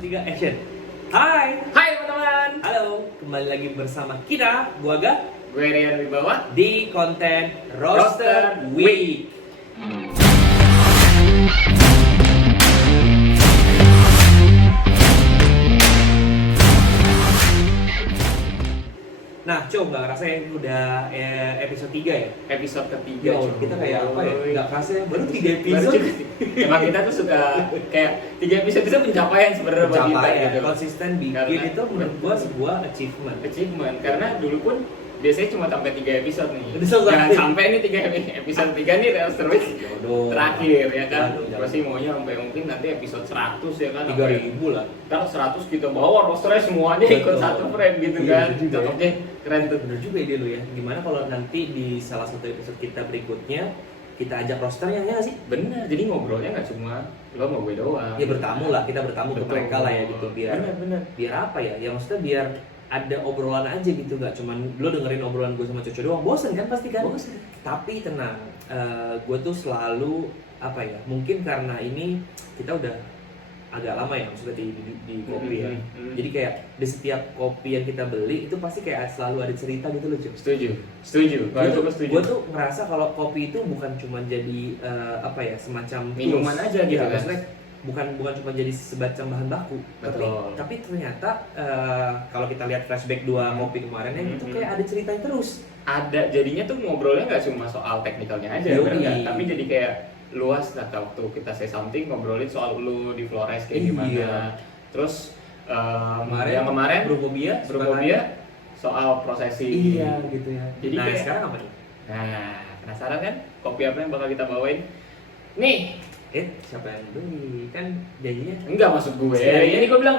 3, action. Hai Teman-teman, halo, kembali lagi bersama kita, gua Aga, gue Rian Wibawa. di konten Roaster Roaster Week. Nah, Cok, nggak kerasa ya ini udah episode 3 ya? Episode ketiga. Ya, kita kayak apa ya? Nggak kerasa ya, baru 3 Baru episode. Emang kita tuh suka kayak 3 episode itu pencapaian sebenarnya buat kita Pencapaian, gitu. konsisten bikin Karena- itu menurut gua sebuah achievement. Achievement, karena dulu pun biasanya cuma sampai 3 episode nih. Udah selesai. Jangan sampai nih 3 episode 3 nih Roaster Week Jodoh. terakhir ya kan. Jangan. Gue sih maunya sampai mungkin nanti episode 100 ya kan. 3.000 lah. Ntar 100 kita bawa rosternya semuanya ikut Betul. satu frame gitu Iya, kan. betul juga ya. Cocoknya keren tuh. Bener juga ide lu ya. Gimana kalau nanti di salah satu episode kita berikutnya kita ajak rosternya, ya nggak sih? Bener, jadi ngobrolnya nggak cuma lo mau gue doang. Ya bertamu lah, kita bertamu ke Betul. mereka lah ya gitu. Bener. Biar apa ya? Ya maksudnya biar ada obrolan aja gitu, nggak cuman lo dengerin obrolan gue sama Coco doang, bosen kan pasti kan? Bosen. Tapi tenang, gue tuh selalu apa ya? Mungkin karena ini kita udah agak lama ya maksudnya di kopi ya. Jadi kayak di setiap kopi yang kita beli itu pasti kayak selalu ada cerita gitu loh, Cok. Setuju. Kalau itu gue setuju. Gue tuh ngerasa kalau kopi itu bukan cuma jadi apa ya, semacam Minuman tools. aja gitu Ya, kan. maksudnya bukan cuma jadi semacam bahan baku. Betul. Tapi ternyata kalau kita lihat flashback 2 kopi kemarin ya itu kayak ada ceritanya terus. Ada jadinya tuh ngobrolnya nggak cuma soal teknikalnya aja, Yoi. bener nggak? Tapi jadi kayak luas lah waktu kita say something ngobrolin soal lu di Flores kayak Iya. gimana. Terus yang kemarin Brugobia soal prosesi. Iya gitu ya. Jadi nah, kayak- sekarang apa nih? Nah, penasaran kan kopi apa yang bakal kita bawain? Nih, Siapa yang beli? Kan janjinya enggak maksud gue. Skenario. Ini gue bilang,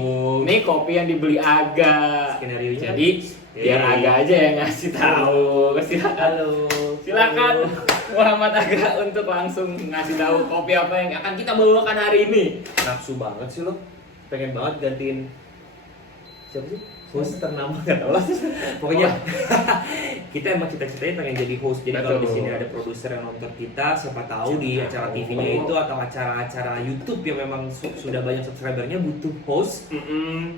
Oh. nih kopi yang dibeli Aga. Skenarionya Jadi kan? biar Aga aja yang ngasih tahu. Silakan. Halo. Silakan Muhammad Aga untuk langsung ngasih tahu kopi apa yang akan kita bawakan hari ini. Nafsu banget sih lo. Pengen banget gantiin siapa sih? Host ternama nggak tahu lah. Pokoknya kita emang cita-citanya pengen jadi host. Jadi kalau di Betul. sini ada produser yang nonton kita, siapa tahu di acara TV-nya itu atau acara-acara YouTube yang memang sudah banyak subscribernya butuh host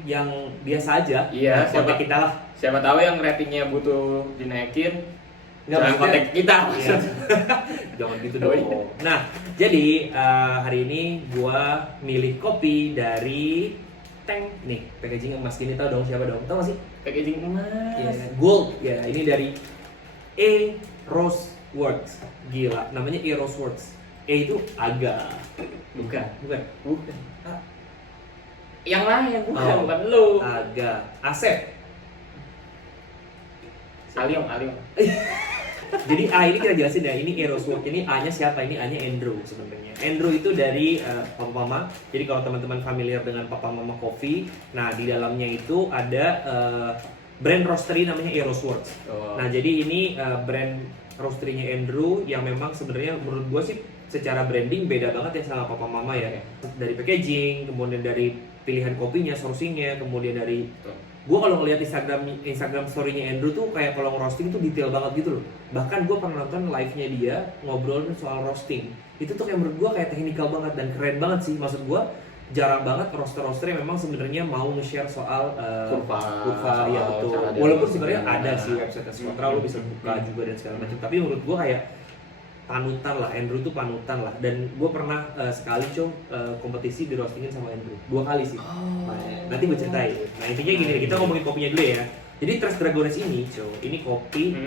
yang biasa aja. Iya, Nah, kontak kita lah. Siapa tahu yang ratingnya butuh dinaikin. Nggak, Jangan maksudnya- kontak kita. Iya. Jangan gitu dong. Nah, jadi hari ini gua milih kopi dari Tank nih, packaging emas gini, tau dong siapa dong? Tau gak sih? Packaging emas. Ya, gold. Ya, ini dari E Rose Works. Gila, namanya E Rose Works. E itu Aga. Bukan. Bukan. Ah, Yang lain bukan, Oh. bukan lu. Aga. Asep. Aliong. Jadi A ini kita jelasin ya, ini E Rose Works ini A-nya siapa? Ini A-nya Andrew sebenarnya. Andrew itu dari Papa Mama. Jadi kalau teman-teman familiar dengan Papa Mama Coffee, nah di dalamnya itu ada brand roastery namanya E Rose Works. Oh. Nah jadi ini brand roasterynya Andrew yang memang sebenarnya menurut gua sih secara branding beda banget ya sama Papa Mama ya. Dari packaging, kemudian dari pilihan kopinya, sourcingnya, kemudian dari gue kalau ngeliat Instagram story-nya Andrew tuh kayak kalau ngerosting tuh detail banget gitu loh. Bahkan gue pernah nonton live-nya dia ngobrolin soal roasting. Itu tuh kayak menurut gue kayak teknikal banget dan keren banget sih. Maksud gue jarang banget roaster-roaster yang memang sebenarnya mau nge-share soal kurva ya betul. Walaupun sebenarnya ada sih website Skotra lo bisa buka juga dan segala macam. Tapi menurut gue kayak panutan lah, Andrew tuh panutan lah. Dan gue pernah sekali kompetisi di roastingin sama Andrew 2 kali sih. Nanti gue ceritain. Nah intinya gini, kita ngomongin kopinya dulu ya. Jadi Tres Dragones ini, ini kopi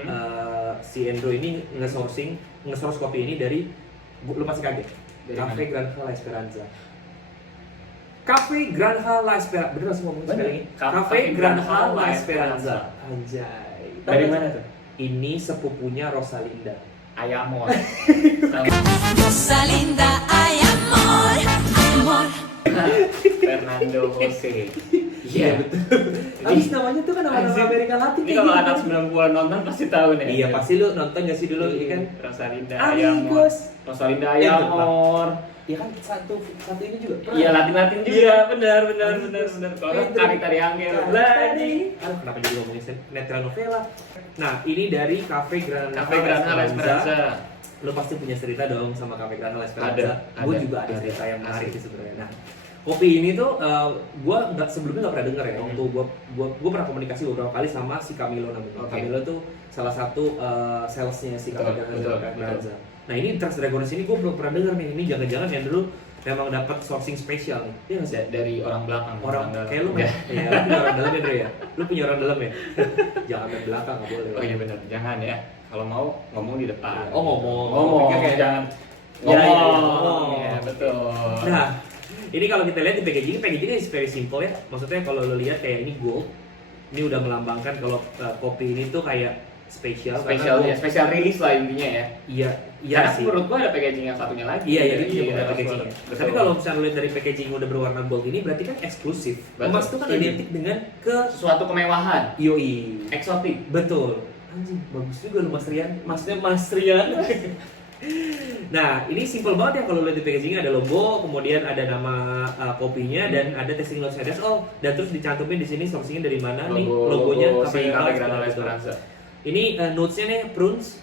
si Andrew ini nge-source kopi ini dari, lu pasti kaget, Cafe Granja La Esperanza. Cafe Granja La Esperanza, bener langsung ngomongin sekali lagi. Cafe Granja La Esperanza. Anjay. Dari mana tuh? Ini sepupunya Rosalinda. Ayamor. Rosalinda, ay amor, amor. Fernando Jose. Iya betul. Habis namanya tuh kan nama-nama Anjir. Amerika Latin. Ini kayak kalau gitu. anak 90-an nonton pasti tahu nih. Iya pasti lu nonton gak sih dulu ya kan? Rosalinda Ayamor. Amigos. Rosalinda Ayamor. Ya kan satu ini juga. Iya Latin juga, benar. Kalau tari angin lagi. Aduh, kenapa jadi ngomongin netral novela? Nah, ini dari Cafe Granja Cafe Granja La Esperanza. Lo pasti punya cerita dong sama Cafe Granja La Esperanza. Ada. Gue juga ada Ada. cerita yang menarik Asik. sih sebenarnya. Nah, Kopi ini tuh gue sebelumnya nggak pernah denger ya. Waktu gue pernah komunikasi beberapa kali sama si Camilo namanya. Camilo tuh salah satu salesnya si Cafe Granza. Nah ini Tres Dragones ini gue belum pernah denger nih. Ini jangan-jangan Andrew memang dapat sourcing spesial nih. Iya nggak sih? Dari orang belakang. Orang kayak lu ya, lu punya orang dalam ya Dre ya? Lu punya orang dalam ya? Jangan main belakang, nggak boleh. Oh iya benar, jangan ya. Kalau mau ngomong di depan. Oh ngomong. Kayak jangan ngomong. Ya, betul. Nah, ini kalau kita lihat di packagingnya is very simple ya. Maksudnya kalau lo lihat kayak ini gold, ini udah melambangkan kalau kopi ini tuh kayak spesial release lah intinya ya. Iya Karena sih. menurut gua ada packaging yang satunya lagi. Iya, jadi ada packagingnya. Betul. Tapi kalau misalnya lihat dari packaging udah berwarna gold ini berarti kan eksklusif. Betul. Emas itu kan identik dengan suatu kemewahan, yoi. eksotik. Betul. Anjing, bagus juga lu Mas Rian. Maksudnya Mas Rian. Nah, ini simple banget ya kalau lihat di packagingnya ada logo, kemudian ada nama kopinya dan ada tasting notes-nya. That's all. Dan terus dicantumin di sini sourcingnya dari mana nih, logonya Cafe Granza. Esperanza. Ini notes-nya nih prunes,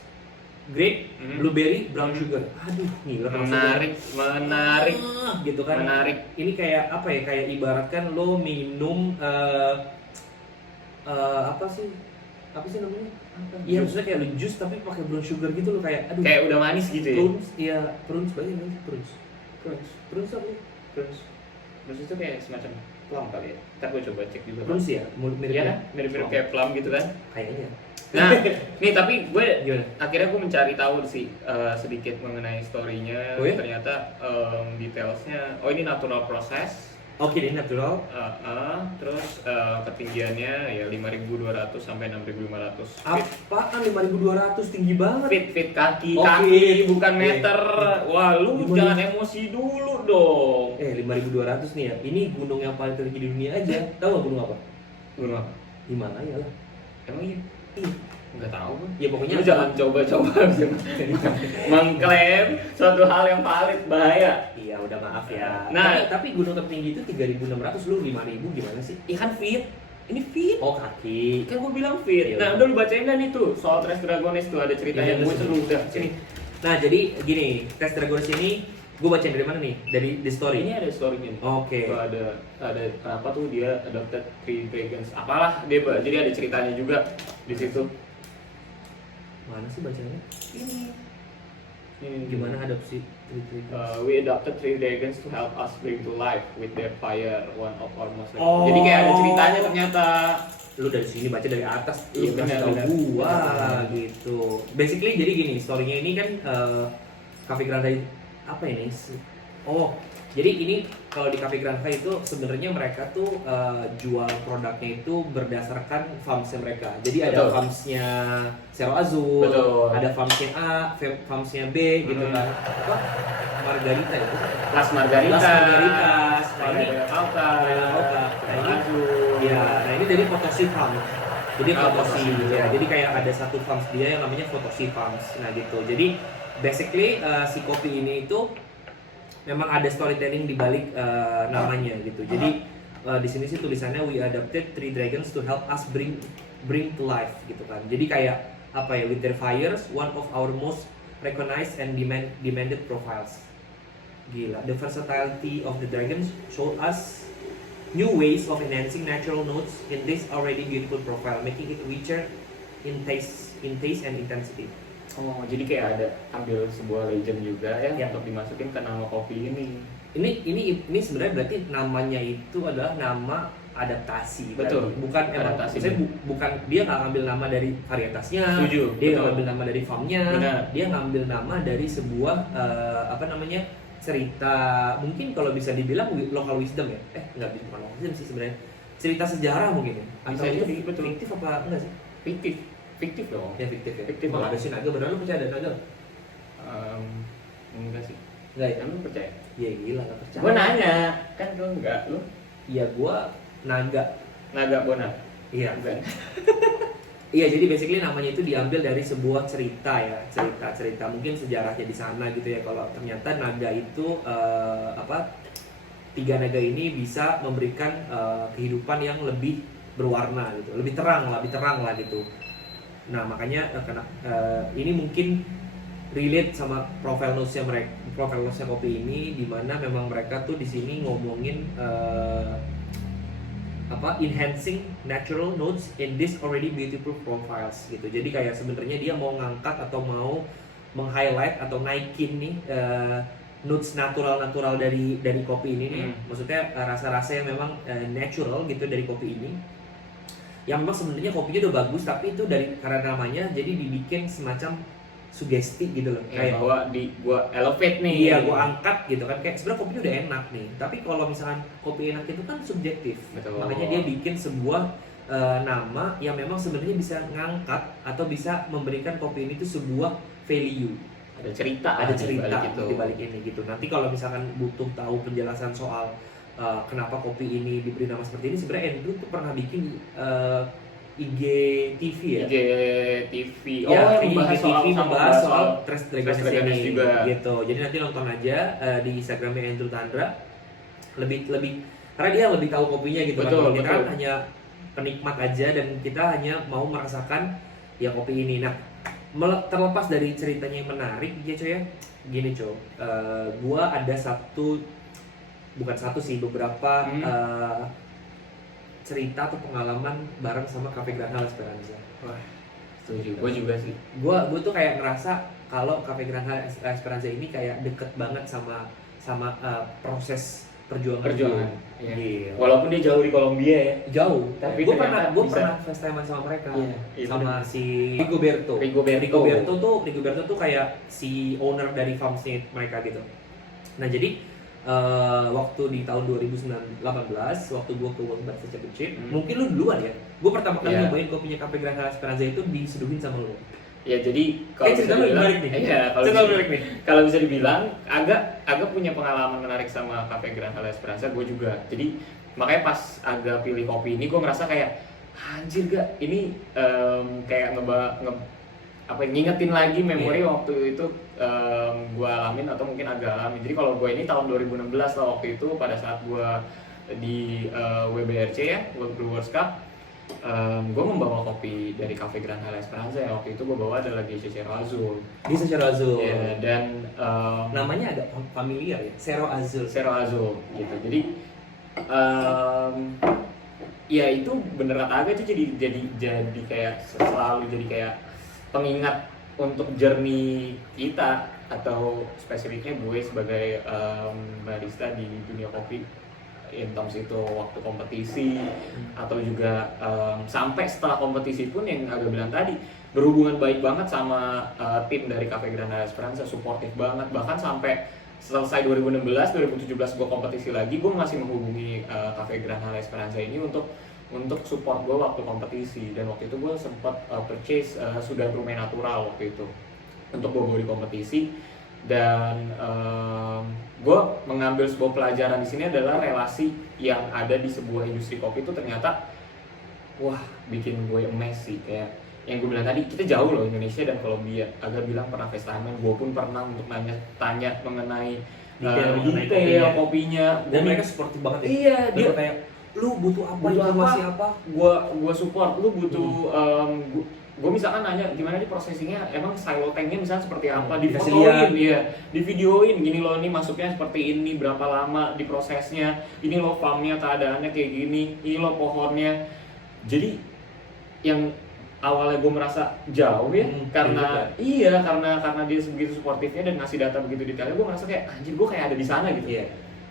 grape, blueberry, brown sugar. Aduh, gila Menarik. Gitu kan. Menarik. Ini kayak apa ya? Kayak ibaratkan lo minum apa sih namanya? Iya, maksudnya kayak lo jus tapi pakai brown sugar gitu lo kayak aduh. Kayak udah manis gitu ya. Prunes banyak nih, prunes apa nih? Prunes itu kayak semacam plum kali ya. Ntar gue coba cek juga. Prunes ya, mirip kayak plum gitu kan. Kayaknya. Nah, nih tapi gue Gimana? akhirnya gue mencari tahu sih sedikit mengenai story-nya. Oh, ya? Ternyata detailsnya, ini natural process. Oke, ini natural. Terus ketinggiannya ya 5.200 sampai 6.500 feet. Apaan 5.200 tinggi banget? Feet kaki, Oh, kaki feet. bukan meter. Wah, lu Gimana? jangan emosi dulu dong. 5.200 nih ya. Ini gunung yang paling tinggi di dunia aja. Tahu nggak gunung apa? Gunung apa? Himalaya lah. Emang iya? Nggak tahu gue. Ya pokoknya Lu jangan coba-coba mengklaim suatu hal yang valid, bahaya. Iya, udah maaf ya. Nah, tapi gunung tertinggi itu 3.600, lu 5.000 gimana sih? Iya kan feet. Ini feet. Oh, kaki. Kan gue bilang feet. Iya, Nah, udah. udah lu bacain dah nih tuh soal Tres Dragones tuh ada ceritanya. Iya, Gue udah, seru udah. Sini. Nah, jadi gini, Tres Dragones ini gue bacain dari mana nih? Dari the story. Ini ada story gini. Oke. Tuh ada kenapa tuh dia adopted three dragons. Apalah dia, jadi ada ceritanya juga di situ. Mana sih bacanya? Ini Gimana adopsi we adopted three dragons to help us bring to life with their fire one of our most. Oh. Jadi kayak ada ceritanya ternyata. Lu dari sini baca dari atas, Iya, lu kasih tahu benar. gua Benar. gitu. Basically jadi gini, story-nya ini kan Cafe Granza apa ini? Oh, jadi ini kalau di Cafe Granza itu sebenarnya mereka tuh jual produknya itu berdasarkan farmsnya mereka. Jadi ada Betul. farmsnya Cerro Azul, Betul. ada farmsnya A, farmsnya B gitu kan. Apa? Margarita itu. Las Margaritas. Las Margaritas. Nah, ini Alta. Nah, ini ya, nah ini dari Potosi Farm. Jadi Potosi, ya. Jadi kayak ada satu farms dia yang namanya Potosi Farms. Nah gitu. Jadi basically si kopi ini itu memang ada storytelling di balik namanya gitu. Jadi di sini sih tulisannya we adopted three dragons to help us bring to life gitu kan. Jadi kayak apa ya, with their fires one of our most recognized and demanded profiles. Gila, the versatility of the dragons showed us new ways of enhancing natural notes in this already beautiful profile, making it richer in taste and intensity. Oh, jadi kayak ada ambil sebuah legend juga ya, Ya. untuk dimasukin ke nama kopi ini. Ini sebenarnya berarti namanya itu adalah nama adaptasi. Betul. Kan? Bukan emang, Adaptasi. maksudnya bukan dia nggak ngambil nama dari varietasnya. Setuju, Dia nggak betul. ngambil nama dari farmnya. Benar. Dia ngambil nama dari sebuah cerita, mungkin kalau bisa dibilang local wisdom ya. Nggak bukan local wisdom sih sebenarnya. Cerita sejarah mungkin ya. Bisa Atau itu jadi, betul. fiktif apa enggak sih? Fiktif dong. Ya fiktif ya. Fiktif. Emang ada sih naga, beneran lu percaya ada naga? Enggak sih. Enggak ya? Kan lu percaya? Ya gila nggak percaya. Gua nanya, kan lu enggak, lu Iya gua naga. naga bonak. Iya. Bukan. Iya, jadi basically namanya itu diambil dari sebuah cerita ya, cerita mungkin sejarahnya di sana gitu ya. Kalau ternyata naga itu tiga naga ini bisa memberikan kehidupan yang lebih berwarna gitu, lebih terang lah gitu. Nah makanya ini mungkin relate sama profile notes-nya mereka, profile notes-nya kopi ini, di mana memang mereka tuh di sini ngomongin enhancing natural notes in this already beautiful profiles gitu. Jadi kayak sebenarnya dia mau ngangkat atau mau meng-highlight atau naikin nih notes natural dari kopi ini nih. Maksudnya rasa-rasa yang memang natural gitu dari kopi ini. Yang memang sebenarnya kopinya udah bagus, tapi itu karena namanya jadi dibikin semacam sugesti gitu loh. Kayak gua elevate nih. Iya, gua angkat gitu kan. Kayak sebenarnya kopinya udah enak nih. Tapi kalau misalkan kopi enak itu kan subjektif. Betul. Makanya dia bikin sebuah nama yang memang sebenarnya bisa ngangkat atau bisa memberikan kopi ini tuh sebuah value. Ada cerita di balik ini gitu. Nanti kalau misalkan butuh tahu penjelasan soal kenapa kopi ini diberi nama seperti ini, sebenarnya Andrew tuh pernah bikin IGTV ya. IGTV. Ya, membahas soal Tres Dragons Dragons ini juga. gitu. Jadi nanti nonton aja di Instagramnya Andrew Tandra. Lebih karena dia lebih tahu kopinya gitu kan. Betul, Kalau kita betul. kan hanya penikmat aja dan kita hanya mau merasakan ya kopi ini. Nah, terlepas dari ceritanya yang menarik ya coy ya. Gini coy, gua ada beberapa cerita atau pengalaman bareng sama Cafe Granha Esperanza. Wah, setuju. Gue juga sih. Gue tuh kayak ngerasa kalau Cafe Granha Esperanza ini kayak deket banget sama proses perjuangan. Iya. Iya. Walaupun dia jauh di Kolombia ya. Jauh. Tapi gue ternyata pernah bisa. FaceTime sama mereka. Iya, sama bener. si Rigoberto. Rigoberto. Rigoberto tuh kayak si owner dari farmsnya mereka gitu. Nah jadi waktu di tahun 2018 waktu gue ke World Barista Championship, mungkin lu duluan ya. Gue pertama kali nyobain kopinya Cafe Granha Esperanza itu diseduhin sama lu. Ya jadi kalau cerita lu menarik nih. Iya, kalau bisa dibilang agak punya pengalaman menarik sama Cafe Granha Esperanza gue juga. Jadi makanya pas agak pilih kopi ini gue ngerasa kayak anjir gak ini kayak ngingetin lagi memori waktu itu gue alamin atau mungkin agak alamin. Jadi kalau gue ini tahun 2016 lah waktu itu pada saat gue di WBRC ya, World Brewers Cup, gue membawa kopi dari Cafe Granha Esperanza ya. Waktu itu gue bawa adalah Geisha Cerro Azul. Geisha Cerro Azul. Ya, dan namanya agak familiar ya, Cerro Azul. Cerro Azul gitu. Jadi ya itu bener kata Aga tuh jadi kayak selalu jadi kayak pengingat untuk journey kita atau spesifiknya gue sebagai barista di dunia kopi in terms itu waktu kompetisi atau juga sampai setelah kompetisi pun yang agak bilang tadi berhubungan baik banget sama tim dari Cafe Granha Esperanza, suportif banget, bahkan sampai selesai 2016, 2017 gue kompetisi lagi, gue masih menghubungi Cafe Granha Esperanza ini untuk support gue waktu kompetisi. Dan waktu itu gue sempat purchase sudah Brume Natural waktu itu untuk gue di kompetisi. Dan gue mengambil sebuah pelajaran di sini adalah relasi yang ada di sebuah industri kopi itu ternyata wah bikin gue amazed sih. Kayak yang gue bilang tadi, kita jauh loh Indonesia dan Kolombia. Agak bilang pernah FaceTime, gue pun pernah untuk tanya mengenai detail kopinya. Dan mereka supportif banget ya. Iya, dia kayak lu butuh informasi apa? Gua support. Lu butuh gue misalkan nanya gimana di processingnya, emang silo tanknya misalnya seperti apa, difotoin, di videoin, gini loh ini masuknya seperti ini, berapa lama diprosesnya, ini loh farmnya keadaannya kayak gini, ini loh pohonnya. Jadi yang awalnya gue merasa jauh ya, karena dia sebegitu suportifnya dan ngasih data begitu detailnya, gue merasa kayak anjir gue kayak ada di sana gitu.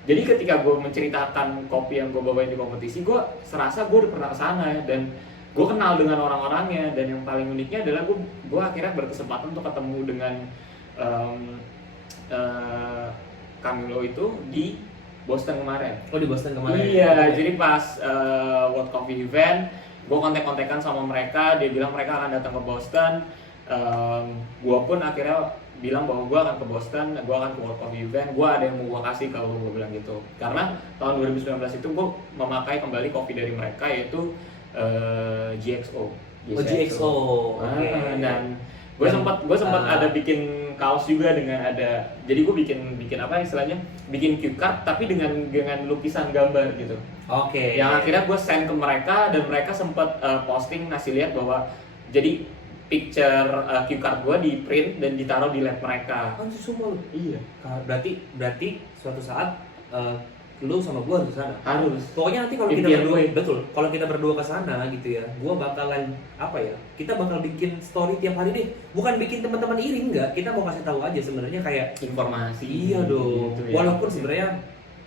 Jadi ketika gue menceritakan kopi yang gue bawain di kompetisi, gue serasa gue udah pernah kesana ya, dan gue kenal dengan orang-orangnya. Dan yang paling uniknya adalah gue akhirnya berkesempatan untuk ketemu dengan Camilo itu di Boston kemarin. Oh, di Boston kemarin? Iya, jadi pas World Coffee Event, gue kontak-kontakan sama mereka, dia bilang mereka akan datang ke Boston. Gue pun akhirnya bilang bahwa gue akan ke Boston, gue akan ke World Coffee Event, gue ada yang mau gue kasih kalau gue bilang gitu. Karena tahun 2019 itu gue memakai kembali kopi dari mereka, yaitu GXO. GXO. Dan gue sempat ada bikin kaos juga dengan ada, jadi gue bikin apa istilahnya, bikin cue card tapi dengan lukisan gambar gitu. Oke. Yang akhirnya gue send ke mereka dan mereka sempat posting ngasih lihat bahwa jadi picture cue card gue di print dan ditaruh di lab mereka. Kan semua lu. Iya. Berarti suatu saat lu sama gua harus ke sana. Harus. Pokoknya nanti kalau kita Impian berdua, gue. betul. Kalau kita berdua ke sana gitu ya, gua bakalan apa ya? Kita bakal bikin story tiap hari deh. Bukan bikin teman-teman iri, enggak. Kita mau kasih tahu aja sebenarnya kayak Informasi. iya dong. Gitu ya. Walaupun sebenarnya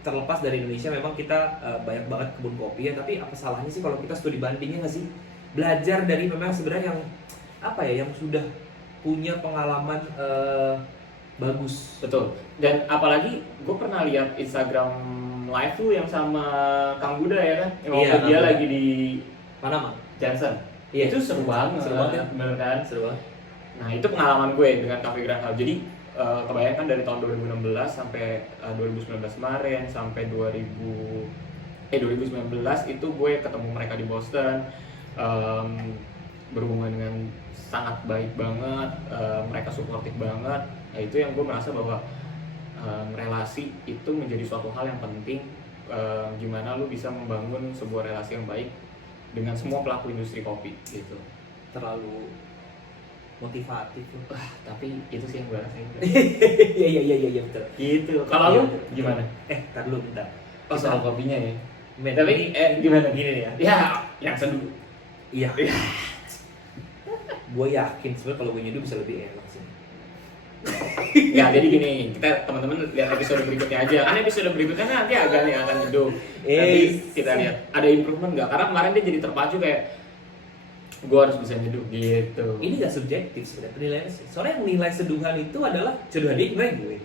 terlepas dari Indonesia memang kita banyak banget kebun kopi ya, tapi apa salahnya sih kalau kita studi bandingnya nggak sih? Belajar dari memang sebenarnya yang apa ya, yang sudah punya pengalaman bagus. Betul. Dan apalagi gue pernah lihat Instagram live tuh yang sama Kang Buda ya kan? Yang Iya, waktu Kang dia Buda. lagi di Panama. Johnson. Iya. Itu seru banget. Seru banget ya. Bener kan? Seru banget. Nah itu pengalaman gue dengan Cafe Grand Hall. Jadi kebayangkan dari tahun 2016 sampai 2019 kemarin sampai 2019 itu gue ketemu mereka di Boston, berhubungan dengan sangat baik banget, mereka suportif banget. Nah itu yang gue merasa bahwa relasi itu menjadi suatu hal yang penting. Gimana lu bisa membangun sebuah relasi yang baik dengan semua pelaku industri kopi gitu. Terlalu motivatif loh. Wah, tapi itu sih yang gue rasain. Iya betul. Gitu. Kalau Iya, lu betul. gimana? Tar dulu bentar. Oh, soal kopinya ya. Men, Tapi ini gimana? gini nih ya. Ya, yang seduh. Iya. Gue yakin sebenarnya kalau gue nyeduh bisa lebih enak sih. Ya, jadi gini, kita teman-teman lihat episode berikutnya aja. Kan episode berikutnya nanti agak nih akan seduh. Nanti kita lihat ada improvement nggak? Karena kemarin dia jadi terpacu kayak gue harus bisa nyeduh gitu. Ini gak subjektif sebenarnya penilaiannya sih. Soalnya yang nilai seduhan itu adalah seduhan dia nilai gue.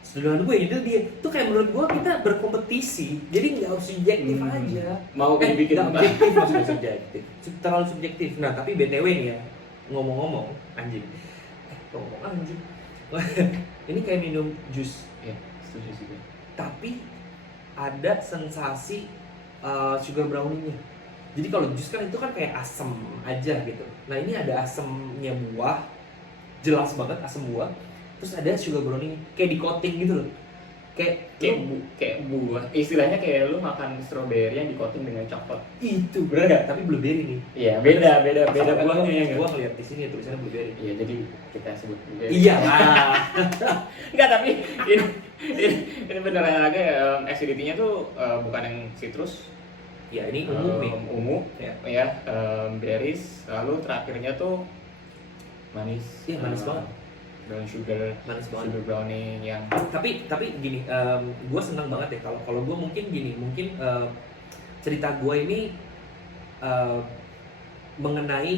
Seduhan gue nyeduh dia. Itu kayak menurut gue kita berkompetisi. Jadi nggak harus subjektif aja. Mau dibikin nggak apa? objektif maksudnya subjektif. Terlalu subjektif. Nah tapi BTW nih ya, ngomong-ngomong anjing. Ngomong anjing. Ini kayak minum jus. Ya, setuju sih gue. Tapi ada sensasi sugar brownie-nya. Jadi kalau jus kan itu kan kayak asam aja gitu. Nah ini ada asamnya buah, jelas banget asam buah. Terus ada sugar brownie kayak di coating gitu loh. Kayak buah. Istilahnya kayak lu makan strawberry yang di coating dengan coklat. itu bener nggak? Tapi blueberry nih. Iya, beda buahnya ya. Gua ngeliat di sini tulisannya blueberry. Iya, jadi kita sebut blueberry. Iya lah. Enggak, tapi ini beneran agak acidity-nya tuh bukan yang citrus. Ya ini umum nih. Ungu Ya. berries, lalu terakhirnya tuh manis. Iya, manis banget. Brown sugar, Manis banget. sugar brownie yang Tapi gini, gue senang banget ya kalau gue mungkin cerita gue ini mengenai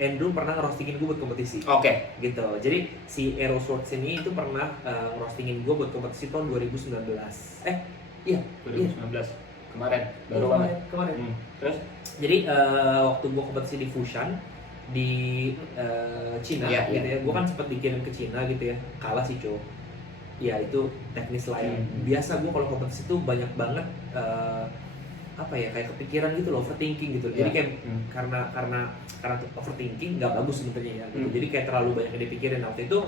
Andrew pernah ngerostingin gue buat kompetisi. Oke. Gitu. Jadi si Eros Roads ini itu pernah ngerostingin gue buat kompetisi tahun 2019. Iya. 2019 kemarin baru banget. Kemarin. Terus Jadi waktu gue kompetisi di Fushan di Cina Iya, gitu iya. ya, gue kan sempat dikirim ke Cina gitu ya, kalah sih Cok. Ya itu teknis lah ya. Biasa gue kalau kompetisi tuh banyak banget apa ya, kayak kepikiran gitu loh, overthinking gitu. Jadi Iya. kayak karena overthinking nggak bagus sebenarnya ya. Gitu. Jadi kayak terlalu banyak yang dipikirin. Waktu itu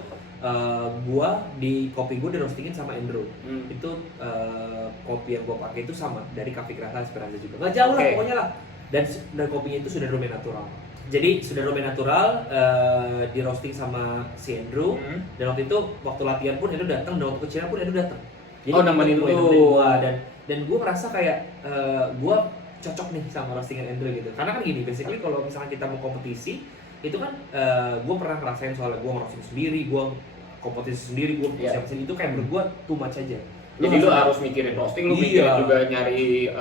gue di kopi gue di roastingin sama Andrew. Itu kopi yang gue pakai itu sama dari Cafe Grata Esperanza juga. Nggak jauh lah Oke. pokoknya lah. Dan kopinya itu sudah Rome natural. Jadi sudah Rome natural di roasting sama si Andrew. Dan waktu itu waktu latihan pun Andrew datang, dan waktu ke Cina pun Andrew datang. Jadi Oh, nemenin gue, lu. gua. Dan gue merasa kayak gue cocok nih sama roastingan Andrew gitu. Karena kan gini, basically kalau misalnya kita mau kompetisi itu kan gue pernah ngerasain soalnya gue ngerosting sendiri, gue kompetisi sendiri, gue Iya. siapa sendiri, itu kayak menurut gue too much aja. jadi lu harus mikirin roasting, lu Iya. mikirin juga nyari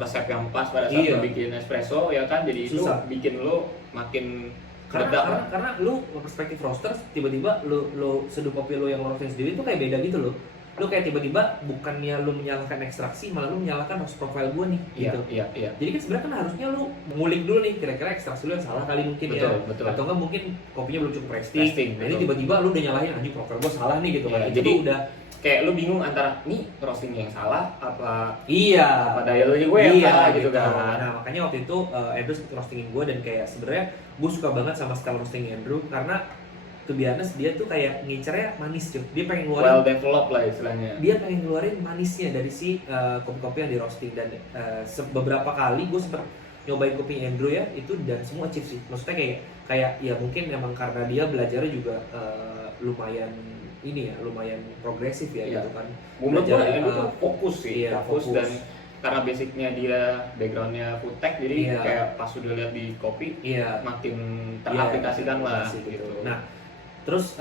resep yang pas pada saat Iya. lu bikin espresso ya kan, jadi Susah. itu bikin lu makin meledak lah. karena lu perspektif roasters, tiba-tiba lu seduh kopi lu yang roasting sendiri itu kayak beda gitu loh. Lu kayak tiba-tiba bukannya lu menyalahkan ekstraksi, malah lu menyalahkan roast profile gua nih gitu. Iya. Jadi kan sebenarnya kan harusnya lu ngulik dulu nih, kira-kira ekstraksi lu yang salah kali mungkin Betul. atau enggak mungkin kopinya belum cukup Resting, resting. Nah, ini betul. tiba-tiba lu udah nyalahin anjing profile gua salah nih gitu Iya, kan. Itu jadi tuh udah kayak lu bingung antara nih roasting yang salah apa iya. dialnya gue yang salah gitu kan. Nah makanya waktu itu Andrew sempet roastingin gue, dan kayak sebenarnya gue suka banget sama style roasting Andrew karena to be honest dia tuh kayak ngincernya manis cuy. Dia pengen ngeluarin Well developed lah istilahnya. dia pengen ngeluarin manisnya dari si kopi-kopi yang di roasting. Dan beberapa kali gue sempet nyobain kopi Andrew ya itu, dan semua chips sih. Maksudnya kayak kayak ya mungkin emang karena dia belajarnya juga lumayan ini ya, lumayan progresif ya Iya. gitu kan. Menurut Belajar, gue Andrew tuh fokus sih, iya, fokus fokus. dan karena basicnya dia backgroundnya food tech, jadi Iya. kayak pas udah lihat di kopi Iya. makin teraplikasikan lah teraplikasi gitu. Nah, terus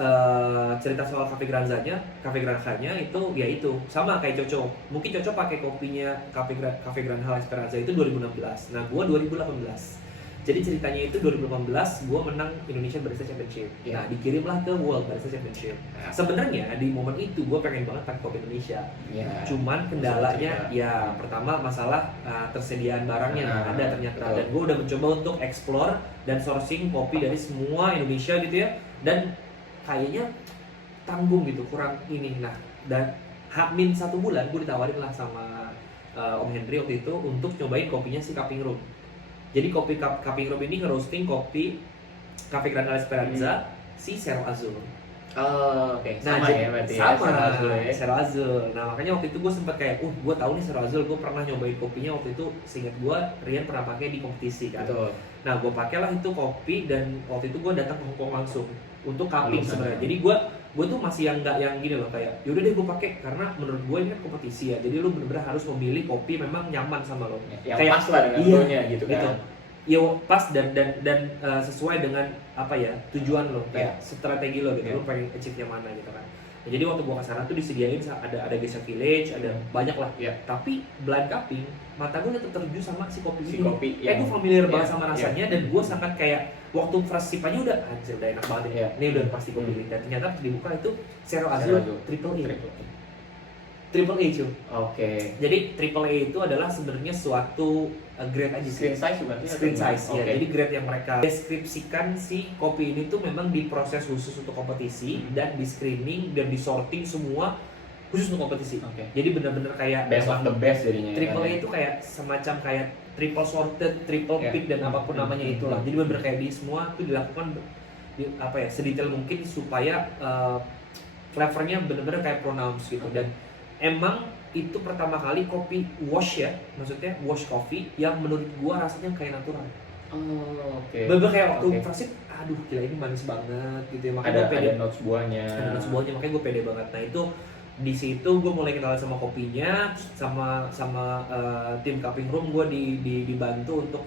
cerita soal Cafe Granzanya itu ya itu sama kayak Coco. Mungkin Coco pakai kopinya Cafe Granha Esperanza itu 2016. Nah, gua 2018. Jadi ceritanya itu 2018 gua menang Indonesian Barista Championship. Iya. Nah, dikirimlah ke World Barista Championship. Nah, Sebenarnya di momen itu gua pengen banget pakai kopi Indonesia. ya. Cuman kendalanya Cerita. ya pertama masalah tersediaan barangnya nggak ada ternyata, betul. dan gue udah mencoba untuk explore dan sourcing kopi dari semua Indonesia gitu ya, dan kayaknya tanggung gitu, kurang ini. Nah, dan H-1 bulan gue ditawarin lah sama Om Henry waktu itu untuk cobain kopinya si Cupping Room. Jadi kopi Cupping Room ini nge-roasting kopi Cafe Granal Esperanza si Cerro Azul. Oh, oke. Nah, Sama ya berarti ya. sama Azul ya. Cerro Azul. Nah, makanya waktu itu gue sempat kayak, gue tahu nih Cerro Azul, gue pernah nyobain kopinya waktu itu, seingat gue Rian pernah pakai di kompetisi kan. Betul. Nah, gue pakailah itu kopi, dan waktu itu gue datang ke Hongkong langsung untuk cupping Langsung. sebenarnya. Jadi gue tuh masih yang nggak yang gini loh, kayak yaudah deh gue pakai, karena menurut gue ini kan kompetisi ya. Jadi lu bener-bener harus memilih kopi memang nyaman sama lo. Yang Kayak- pas lah dengan iya, flow-nya gitu kan. gitu. Ya pas dan sesuai dengan apa ya tujuan lo, kayak strategi lo gitu, Iya. lo pengen achieve yang mana gitu kan. Nah, jadi waktu gua kesana tuh disediain ada geisha village, ada banyak lah. Iya. Tapi blind cupping, mata gue tetap tertuju sama si kopi Si ini. kopi Kayak gue familiar banget iya, sama iya. rasanya, dan gue sangat kayak waktu first sip aja udah anjir udah enak banget ya. Iya. Ini udah pasti kopi ini. Dan ternyata pas dibuka itu Cerro Cerro Azul Azul. Triple A cuy. Oke. Jadi Triple A itu adalah sebenarnya suatu grade aja sih. Screen size berarti atau Screen gimana? size ya. Oke. Jadi grade yang mereka deskripsikan si kopi ini tuh memang diproses khusus untuk kompetisi, dan di screening dan di sorting semua khusus untuk kompetisi. Oke. Jadi benar-benar kayak Best of the best jadinya. ya Triple kan A ya? itu kayak semacam kayak triple sorted, triple Ya. pick, dan apapun namanya itulah. Jadi benar-benar kayak di semua itu dilakukan apa ya, sedetail mungkin supaya flavornya benar-benar kayak pronounced gitu. Dan emang itu pertama kali kopi wash ya, maksudnya wash coffee yang menurut gua rasanya kayak natural. Oh, oke. Bener kayak waktu Oke. first sip, aduh gila ini manis banget gitu ya. Makanya Ada gue pede, notes buahnya. ada semuanya, makanya gue pede banget. Nah itu di situ gue mulai kenal sama kopinya, sama tim cupping room. Gue dibantu untuk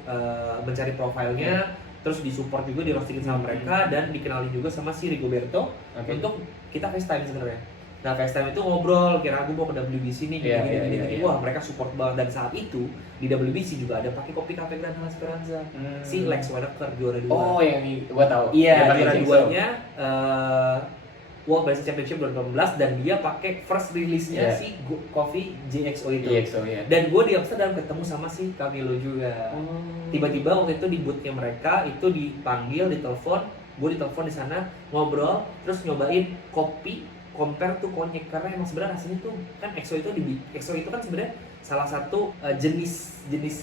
mencari profilnya, terus disupport juga, di roastingin sama mereka, dan dikenalin juga sama si Rigoberto Oke. untuk kita FaceTime sebenarnya. Nah FaceTime itu ngobrol, kira aku mau ke WBC nih, Iya, gini, iya, iya. wah mereka support banget. Dan saat itu di WBC juga ada pakai kopi Cafe Granal Esperanza, si Lex Wanaker juara 2. Oh, yang ini gua tahu. Iya, Dia pakai juara Jinso. duanya World Barista Championship 2018, dan dia pakai first release-nya Iya. si Coffee JXO itu. EXO ya. Dan gue di Amsterdam ketemu sama si Camilo juga. Tiba-tiba waktu itu di booth-nya mereka itu dipanggil, ditelepon, gue ditelepon di sana, ngobrol, terus nyobain kopi compare tuh konyek, karena emang sebenarnya rasanya tuh kan EXO itu kan sebenarnya salah satu jenis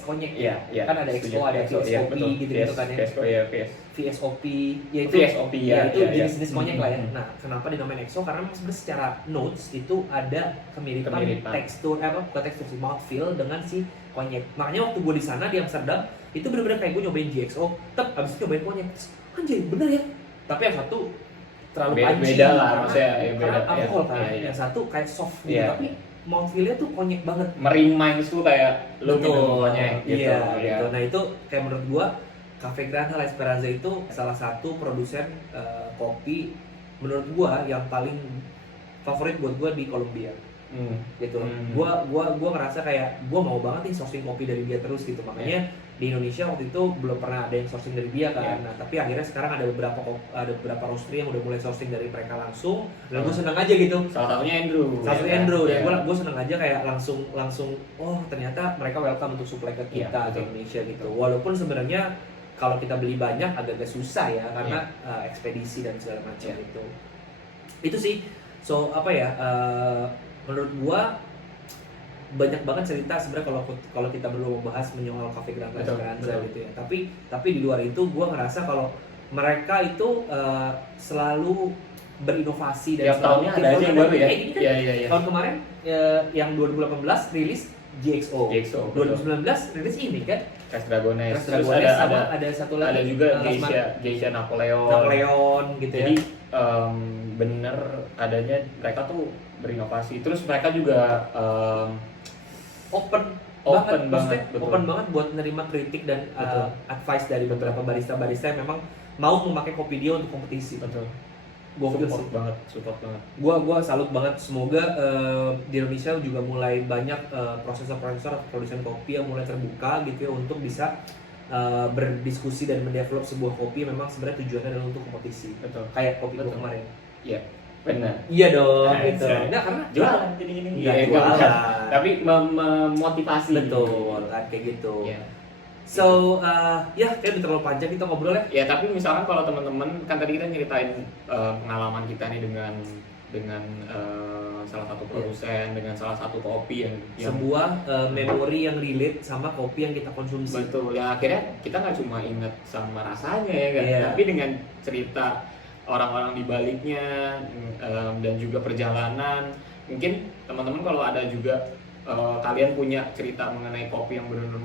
konyek. Iya, iya. Kan ada XO, ada VSOP gitu kan ya. XO ya, VS. VSOP, ya itu VSOP ya. itu iya, iya. jenis-jenis konyek lah ya. Hmm. Nah, kenapa dinamain EXO? Karena memang sebenarnya secara notes itu ada kemiripan. Tekstur, bukan tekstur sih, mouthfeel dengan si konyek. Makanya waktu gue di sana di Amsterdam itu bener-bener kayak gue nyobain GXO, abis itu nyobain konyek. Anjir, bener ya. Tapi yang satu terlalu panci, Beda lah, maksudnya ya, karena beda. alkohol kan. Iya, iya. Yang satu kayak soft gitu, Iya. tapi mouthfeel-nya tuh konyek banget. Mereminds tuh kayak lu minum Betul, konyek gitu. iya, ya. gitu. Nah itu kayak menurut gua Cafe Granal Esperanza itu salah satu produsen kopi menurut gua yang paling favorit buat gua di Kolombia gitu. Gua ngerasa kayak gua mau banget nih sourcing kopi dari dia terus gitu. Makanya di Indonesia waktu itu belum pernah ada yang sourcing dari dia kan. Nah, tapi akhirnya sekarang ada beberapa roastery yang udah mulai sourcing dari mereka langsung. Dan gua seneng aja gitu. Salah satunya Andrew. Satu ya kan? Andrew, dan Iya. gue seneng aja kayak langsung oh ternyata mereka welcome untuk supply ke Iya, kita ke betul. Indonesia gitu. Walaupun sebenarnya kalau kita beli banyak agak-agak susah ya, karena ekspedisi dan segala macam Iya. itu. Itu sih. So apa ya? Menurut gua banyak banget cerita sebenarnya kalau kita perlu membahas menyoal Cafe Granal Betul, Esperanza betul. gitu ya. Tapi di luar itu gua ngerasa kalau mereka itu selalu berinovasi dan Tiap tahunnya ada aja yang baru ya. Kayak gini kan Iya, iya, iya. tahun kemarin yang 2018 rilis GXO. 2019 rilis ini kan. Crash Dragones. Crash Terus Dragones sama ada satu lagi. ada juga Last Geisha Napoleon. Napoleon gitu Jadi ya. bener adanya mereka tuh berinovasi. Terus mereka juga Open Open maksudnya banget, betul. open banget buat nerima kritik dan Betul. advice dari beberapa barista-barista yang memang mau memakai kopi dia untuk kompetisi. betul. Gokil Support sih. banget, support banget. Gua salut banget. Semoga di Indonesia juga mulai banyak prosesor-prosesor atau produsen kopi yang mulai terbuka gitu ya untuk bisa berdiskusi dan mendevelop sebuah kopi yang memang sebenarnya tujuannya adalah untuk kompetisi. Betul. Kayak kopi gua Betul. kemarin. Iya, benar. Iya dong, Nah, gitu. saya- Nah, karena Jualan jadi gini. Nggak Iya, jualan. bukan. Tapi memotivasi. betul kan kayak gitu. Iya. So, ya kayak udah terlalu panjang kita ngobrol ya. Ya, tapi misalkan kalau teman-teman kan tadi kita nyeritain pengalaman kita nih dengan salah satu produsen, dengan salah satu kopi yang Sebuah memori yang relate sama kopi yang kita konsumsi. betul. Ya akhirnya kita nggak cuma inget sama rasanya ya kan, Iya. tapi dengan cerita orang-orang di baliknya dan juga perjalanan. Mungkin teman-teman kalau ada juga kalian punya cerita mengenai kopi yang benar-benar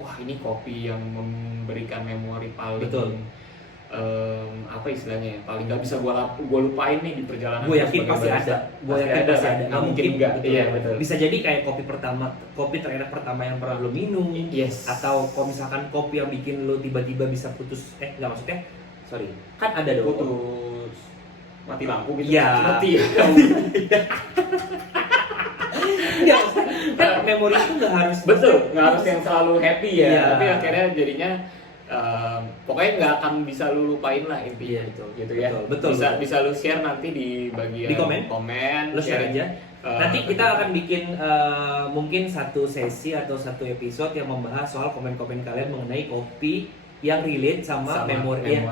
wah ini kopi yang memberikan memori paling Betul. apa istilahnya ya, paling nggak bisa gua lupain nih di perjalanan Gue gua yakin sebagai pasti barista. ada. Gue yakin pasti kan? ada. Nggak mungkin nggak. betul. Iya betul. Bisa jadi kayak kopi terenak pertama yang pernah lo minum. Yes. Atau kalau misalkan kopi yang bikin lo tiba-tiba bisa putus. Nggak maksudnya. Sorry. Kan ada dong. putus mati lampu gitu. Iya. Mati. Nggak, maksudnya kan memori itu nggak harus. Betul, nggak harus yang selalu happy ya, Iya. tapi akhirnya jadinya pokoknya nggak akan bisa lu lupain lah intinya. Iya, betul. Gitu ya. Betul, bisa betul. bisa lu share nanti di bagian Di komen. Lo share aja. Nanti kita akan bikin mungkin satu sesi atau satu episode yang membahas soal komen-komen kalian mengenai kopi yang relate sama memori yang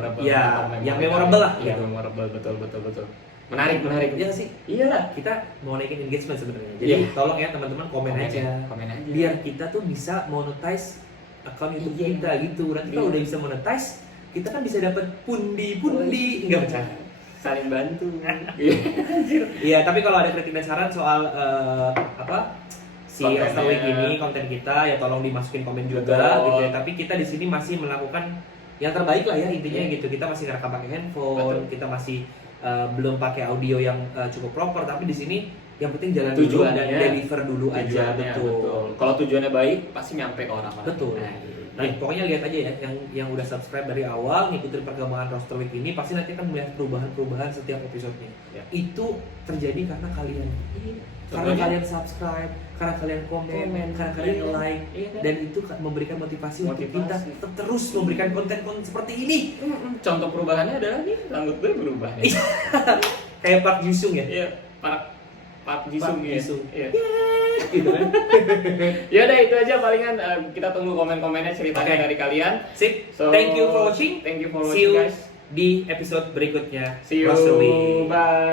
memorable lah Iya, gitu. memorable, betul. Menarik. Iya sih. Iya lah. Kita mau naikin engagement sebenarnya. Jadi Iya. tolong ya teman-teman komen aja. Komen aja. Biar kita tuh bisa monetize akun YouTube Iya. kita gitu. Nanti kalau Iya. udah bisa monetize, kita kan bisa dapat pundi-pundi. Enggak bercanda. Saling bantu. Iya, tapi kalau ada kritik dan saran soal si Kontennya. Roster Week ini, konten kita ya tolong dimasukin komen juga Betul. gitu ya. Tapi kita di sini masih melakukan yang terbaik lah ya intinya Iya. gitu. Kita masih ngerekam pakai handphone, Betul. kita masih belum pakai audio yang cukup proper, tapi di sini yang penting jalan dulu dan Tujuannya. deliver dulu aja. Tujuannya, betul. Kalau tujuannya baik, pasti nyampe ke orang-orang. Betul. Nah, pokoknya lihat aja ya yang udah subscribe dari awal, ngikutin perkembangan Roster Week ini, pasti nanti akan melihat perubahan-perubahan setiap episodenya. Ya. Itu terjadi karena kalian. Karena Contohnya? kalian subscribe, karena kalian komen, karena kalian Iya. like, Iya kan? dan itu memberikan motivasi untuk kita Motivasi. tetap terus memberikan konten-konten seperti ini. Contoh perubahannya adalah nih rambut gue berubah. nih. Kayak Park Ji-sung ya. Iya, Park Ji-sung ya. Ji-sung. Iya. Gitu kan. Ya udah itu aja palingan kita tunggu komen-komennya ceritanya Oke. dari kalian. Sip. So, Thank you for watching. Thank you for See watching you guys. di episode berikutnya. See you. Roster Week. Bye.